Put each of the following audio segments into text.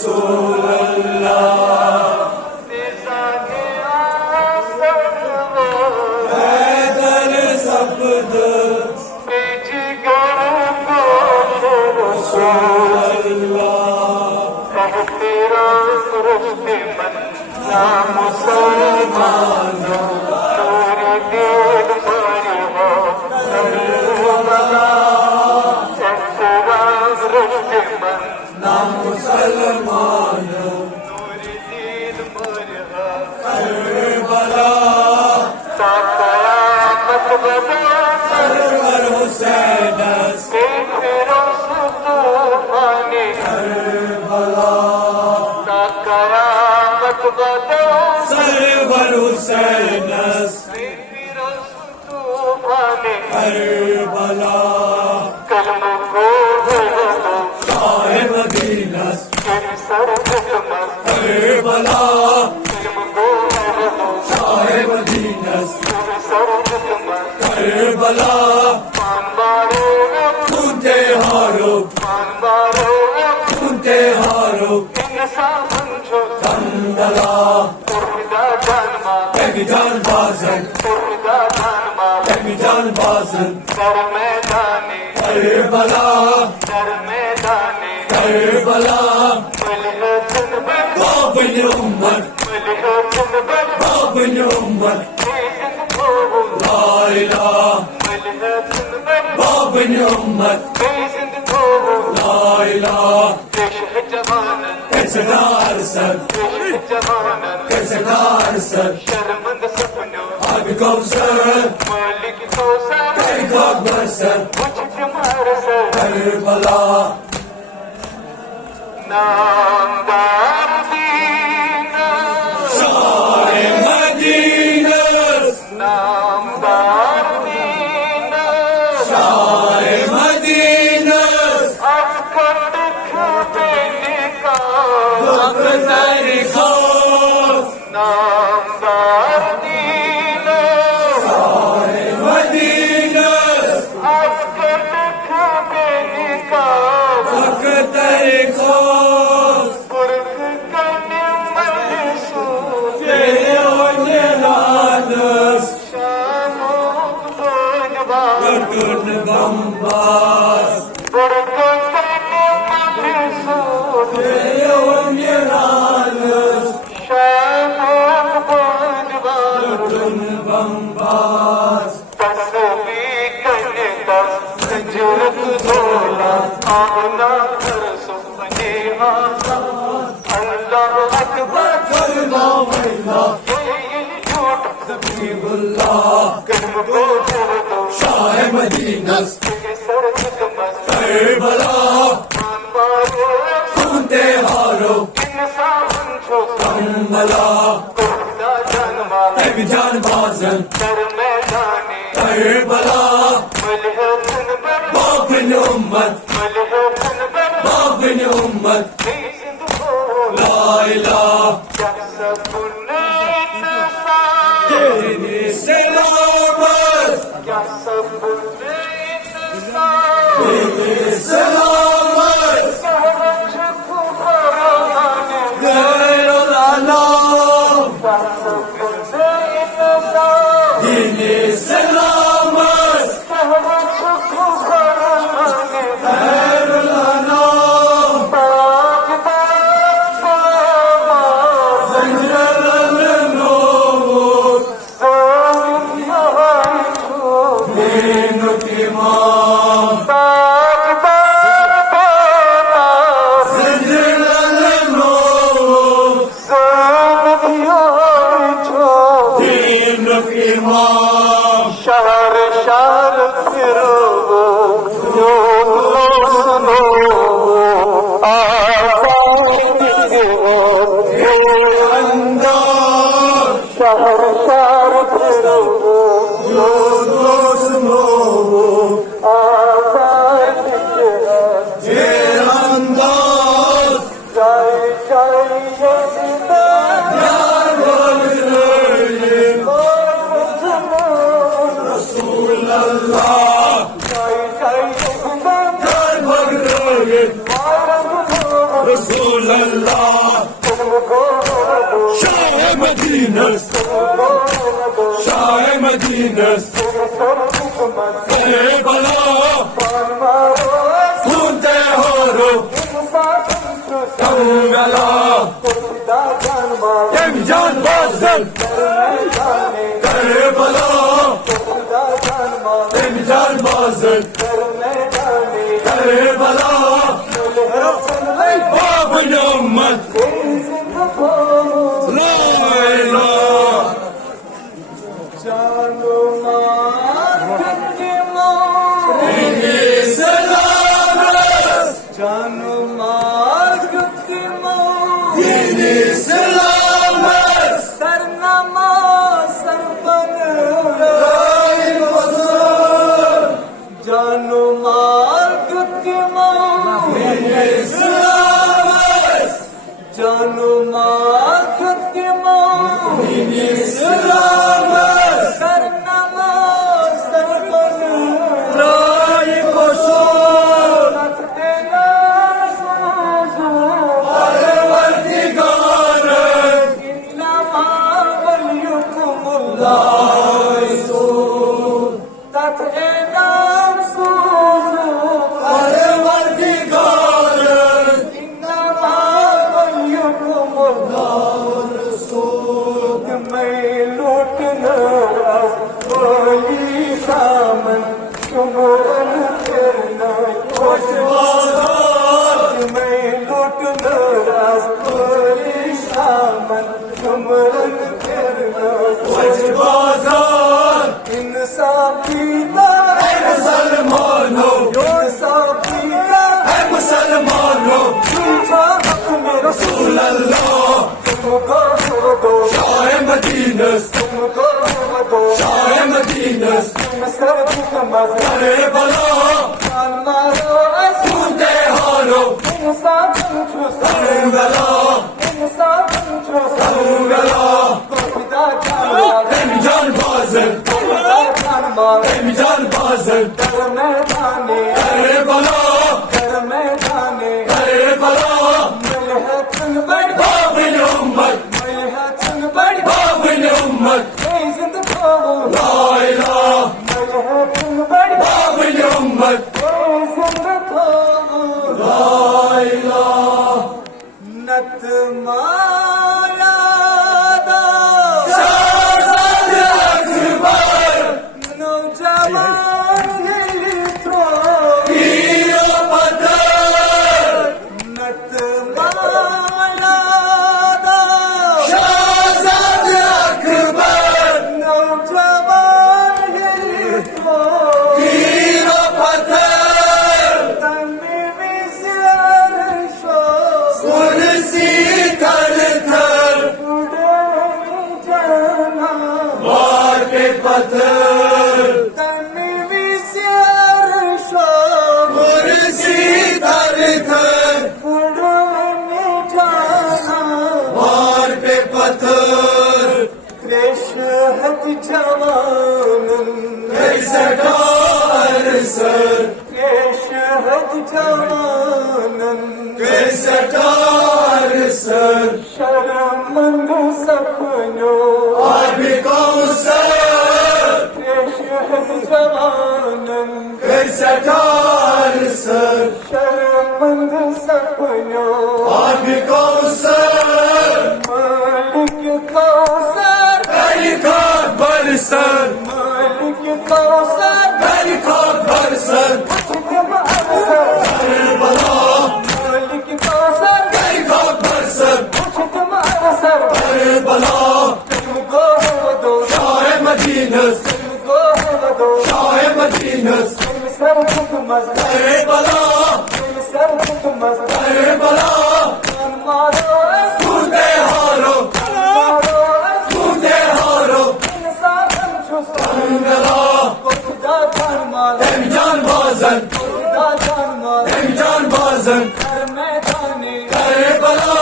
रसूल अल्लाह। हैदर सफद रसूल अल्लाह। मुसलमानों ना मुसलमानों करबला सरवर हुसैन करबला सरवर हुसैन करबला शाह मदीना करबला शाह मदीना करबला सुनते हारो कंदला जान बाजन करबला करबला बाबन उम्मत ला इलाहा बाबन उम्मत ला इलाहा कैसे अरसद शर्मंद सपनों आग कौसर कई अकबर सर करबला नामदार दीना शाह मदीना नामदार दीना शाह मदीना अफकट खबेने का अकबर खास नामदार दीना शाह मदीना अफकट खबेने का अकबर खास पुरख कने मंसूर तेरे ओने लानस शामो दोनवा करकुन बम्बास पुरख कने मंसूर तेरे ओने लानस शामो दोनवा करकुन बम्बास तस्वीर कने तस जरूरत धोला आना कर सुपने आसा अल्लाह अकबर करना मैला झूठ हबीबुल्लाह कर्म को छोड़ दो शाह मदीना सर मस्त करबला मान मारो सुनते हारो इंसान छो कंबला खुदा जन्मा जान बाजन कर मैदाने करबला मलहतन बर बाबन उम्मत मलहतन बर बाबन उम्मत जिंद हो ला इलाहा क्या सपने इंसान तेरी सलामत क्या सपने इंसान तेरी सलामत सहज खुफराने गैरुल आलम क्या सपने इंसान तेरी सलामत सहज खुफराने गैरुल आलम जंजरल नूर दीन की मां जंजरल नूर दीन की मां शहर शहर फिरो सुनो अंदाज शहर शहर फिरो सुनो ये अंदाज जय जय यार बोल रहे रसूल अल्लाह जय जय यार बोल रहे रसूल अल्लाह Medinas, Shah Medinas, Bala, Kunte Horo, Kangala, Emjan Bazan, Bala, Emjan Bazan, Bala, Baba Yammat, La ilaha. Shah Medinas, Bala, Kunte Horo, Kangala, Emjan Bazan, Emjan Bazan, Bala, Bala, Baba Yammat, Baba Yammat, La ilaha. Baba Yammat, La ilaha. Şehzade Akbar, Hira Patar, Şehzade Akbar, Hira Patar, Kursi Kartar, Var pe Patar, Kursi Kartar, Var pe Patar, Kaise Karsın, Kaise Karsın, Abi Kausar, Kaise Karsın, Abi Kausar, Ali Kakbarsın, Ali Kakbarsın, Bala, Ali Kakbarsın, Bala, Shah Medinas, Shah Medinas, Bala, Bala, Kunte Horo, Kunte Horo, Kangala, Emjan Bazan, Emjan Bazan, Bala,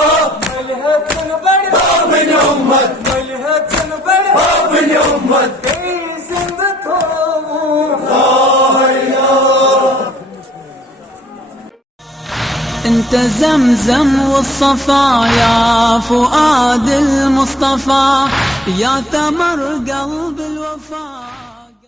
Baba Yammat, Baba Yammat, La ilaha. انت زمزم والصفا يا فؤاد المصطفى يا ثمر قلب الوفا.